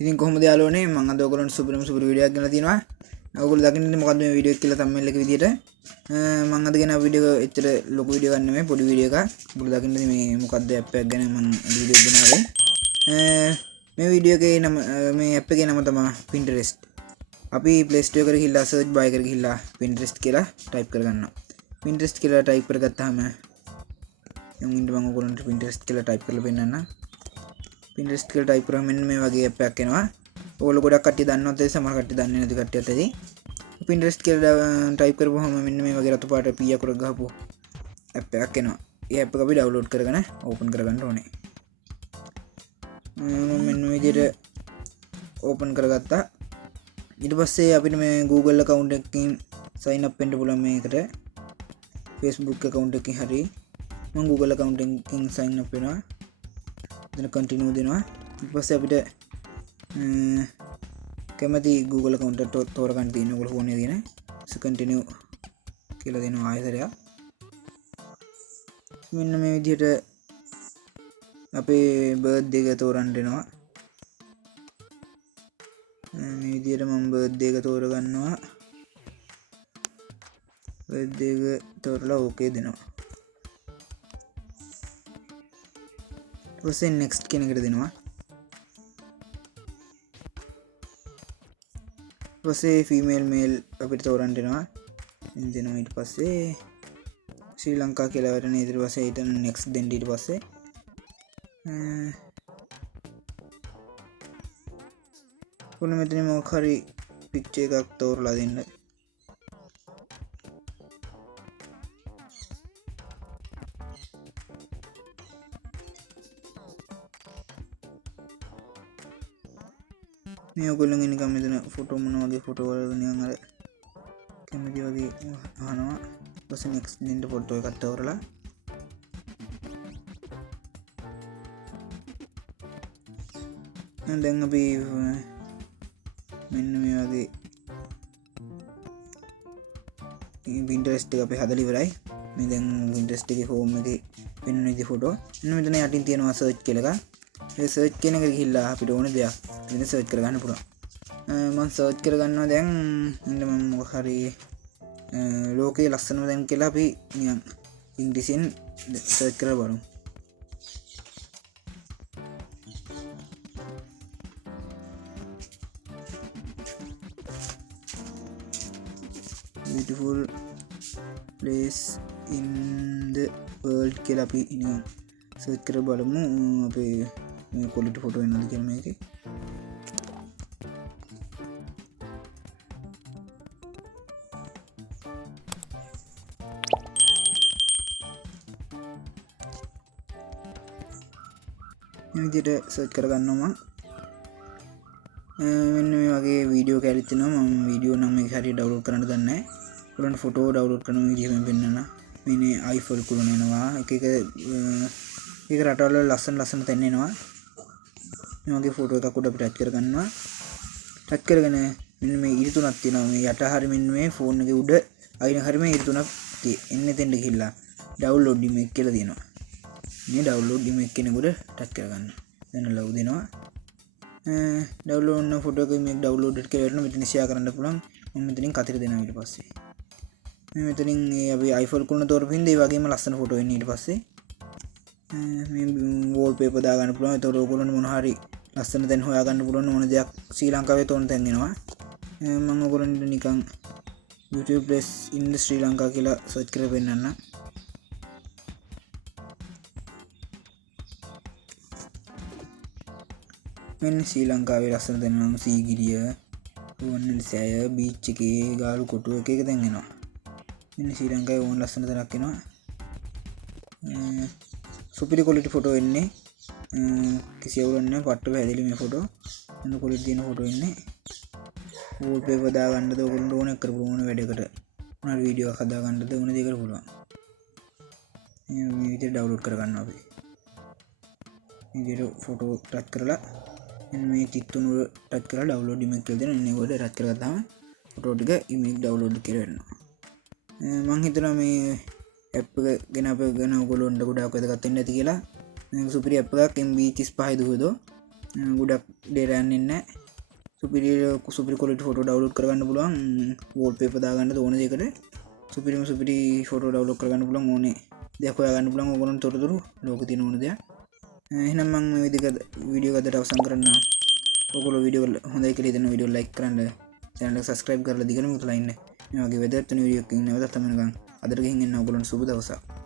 ඉතින් කොහොමද යාළුවනේ මම අද ඔයගොල්ලන්ට සුපිරිම වීඩියෝ එකක් ගෙනලා තියෙනවා. ඔයගොල්ලෝ දකින්නේ මොකද්ද මේ වීඩියෝ එක කියලා thumbnail එක විදියට. මම අද ගෙන වීඩියෝ එච්චර ලොකු වීඩියෝ එකක් නෙමෙයි පොඩි වීඩියෝ එකක්. ඔයගොල්ලෝ දකින්නේ මේ මොකද්ද ඇප් එකක් ගැන මම වීඩියෝ එක ගෙනාවේ. මේ වීඩියෝ එකේ නම මේ ඇප් එකේ නම තමයි Pinterest. අපි Play Store එකට ගිහිල්ලා search bar එකට ගිහිල්ලා Pinterest කියලා type කරගන්නවා. Pinterest කියලා type කරගත්තාම මම ඔයගොල්ලන්ට Pinterest කියලා type කරලා පෙන්නන්නම්. Pinterest කියලා type කරාම මෙන්න මේ වගේ app එකක් එනවා. ඔයගොල්ලෝ ගොඩක් කට්ටිය දන්නවත් ඇති සමහර කට්ටිය දන්නේ නැති කට්ටියත් ඇති. Pinterest කියලා type කරපුවාම මෙන්න මේ වගේ රතු පාට පී අකුරක් ගහපු app එකක් එනවා. ඒ app එක අපි download කරගෙන open කරගන්න ඕනේ. මෙන්න මේ විදිහට open කරගත්තා. ඊට පස්සේ අපිට මේ Google account එකකින් sign up වෙන්න පුළුවන් මේකට. Facebook account එකකින් හරි මම Google account එකකින් sign up වෙනවා. then continue දෙනවා. ඊට පස්සේ අපිට කැමති Google account එක තෝරගන්න තියෙනවා. ඔයගොල්ලෝ ෆෝන් එකේ තියෙන. continue කියලා දෙනවා ආයෙත්. මෙන්න මේ විදිහට අපේ birthday එක තෝරන්න දෙනවා. මේ විදිහට මම birthday එක තෝරගන්නවා. birthday එක තෝරලා okay දෙනවා. ඊපස්සේ next කියන එකට දෙනවා. ඊපස්සේ female male අපිට තෝරන්න දෙනවා. දෙනවා ඊට පස්සේ ශ්‍රී ලංකා කියලා වරන ඊට පස්සේ ඊට next දෙන්න ඊට පස්සේ ඔන්න මෙතන මොකක් හරි picture එකක් තෝරලා දෙන්න. මේ ඔයගොල්ලෝ නිකන් මෙතන ෆොටෝ මොන වගේ ෆොටෝ වල නිකන් අර කැමති වගේ අහනවා. ඊපස්සේ next දෙන්න ෆොටෝ එකක් තෝරලා දැන් අපි මෙන්න මේ වගේ Pinterest එක අපි හදලා ඉවරයි. මේ දැන් Pinterest එකේ home එකේ වෙන විදිහේ ෆොටෝ. මෙන්න මෙතන යටින් තියෙනවා search කියලා එකක්. ඒ search කියන එක ගිහිල්ලා අපිට ඕන දෙයක් ඉතින් search කරගන්න පුළුවන්. මම search කරගන්නවා දැන් ඉන්න මම මොකක් හරි ලෝකේ ලස්සනම දැන් කියලා අපි නිකන් ඉංග්‍රීසියෙන් search කරලා බලමු. beautiful place in the world කියලා අපි නිකන් search කරලා බලමු. අපේ මේ quality photo එනවද කියලා මේකේ. මේ විදිහට search කරගන්නවා මම. මෙන්න මේ වගේ වීඩියෝ කැලිත් තියෙනවා. මම වීඩියෝ නම් මේක හරියට download කරන්න දන්නේ නැහැ. ඔයාලන්ට ෆොටෝ download කරන විදිහ මම පෙන්නන්න. මේ iPhone කුලන එනවා. එක රටවල ලස්සන තැන් එනවා. මේ වගේ ෆොටෝ එකක් උඩ අපිට ටච් කරගන්නවා. ටච් කරගෙන මෙන්න මේ ඉරි තුනක් තියෙනවා. මේ යට හරිය මෙන්න මේ ෆෝන් එකේ උඩ අයින හරිය මේ ඉරි තුනක් එන්නේ තෙන්ද ගිහිල්ලා download image කියලා තියෙනවා. මේ download image කෙනෙක් උඩ ටච් කරගන්න. දැන් ලව් දෙනවා. download කරන ෆොටෝ එක image downloaded කියලා වෙනවා. මෙතන share කරන්න පුළුවන්. මම මෙතනින් කතර දෙනවා ඊට පස්සේ. මේ මෙතනින් අපි iPhone කුලන තෝරපින්ද ඒ වගේම ලස්සන ෆොටෝ එන්නේ ඊට පස්සේ. මේ wallpaper දාගන්න පුළුවන්. ඒතකොට ඔයගොල්ලන්ට මොන හරි ලස්සන තැන් හොයාගන්න පුළුවන් ඕන දෙයක් ශ්‍රී ලංකාවේ තෝරන තැන් එනවා. මම ඔයගොල්ලන්ට නිකන් YouTube place in Sri Lanka කියලා search කරලා පෙන්නන්න. මෙන්න ශ්‍රී ලංකාවේ ලස්සන තැන් නම් සීගිරිය, රුවන්වැලිසෑය, බීච් එකේ ගාලු කොටුව එක තැන් එනවා. මෙන්න ශ්‍රී ලංකාවේ ඕන ලස්සන තැනක් එනවා. සුපිරි quality photo එන්නේ. කිසි අවුලක් නැහැ. පට්ට පැහැදිලි මේ ෆොටෝ. මොන quality තියෙන ෆොටෝ එන්නේ. wallpaper දාගන්නද ඔයගොල්ලෝ ඕන එක කරපු ඕන වැඩකට. මොනවා වීඩියෝ එකක් හදාගන්නද ඕන දෙයකට පුළුවන්. මේ විදිහට download කරගන්නවා අපි. මේ විදිහට ෆොටෝ ටච් කරලා මේ තිත්තුන ටච් කරලා download image කියලා දෙනවා. ඉන්නේ උඩ ටච් කරගත්තාම ෆොටෝ ටික image download කියලා වෙනවා. මම හිතනවා මේ app එක ගැන අපේ ගැන ඔයගොල්ලන්ට ගොඩාක් වැදගත් වෙන්න ඇති කියලා. මේක සුපිරි app එකක් MB 35 දුවදෝ. ගොඩක් data යන්නේ නැහැ. සුපිරි quality photo download කරගන්න පුළුවන්. wallpaper දාගන්න ඕන දෙයකට සුපිරි photo download කරගන්න පුළුවන් ඕනේ දෙයක් හොයාගන්න පුළුවන් ඕගොල්ලන්ට තොරතුරු ලෝකේ තියෙන ඕන දෙයක්. එහෙනම් මම මේ විදිහට වීඩියෝ එකකට අවසන් කරන්න. ඔයගොල්ලෝ වීඩියෝ හොඳයි කියලා හිතන වීඩියෝ like කරන්න, channel එක subscribe කරලා දිගටම උතලා ඉන්න. මේ වගේ වැදගත් වෙන වීඩියෝ එකකින් නැවතත් හමු වෙනකන් අදට ගිහින් එන්න ඔයගොල්ලන්ට සුබ දවසක්.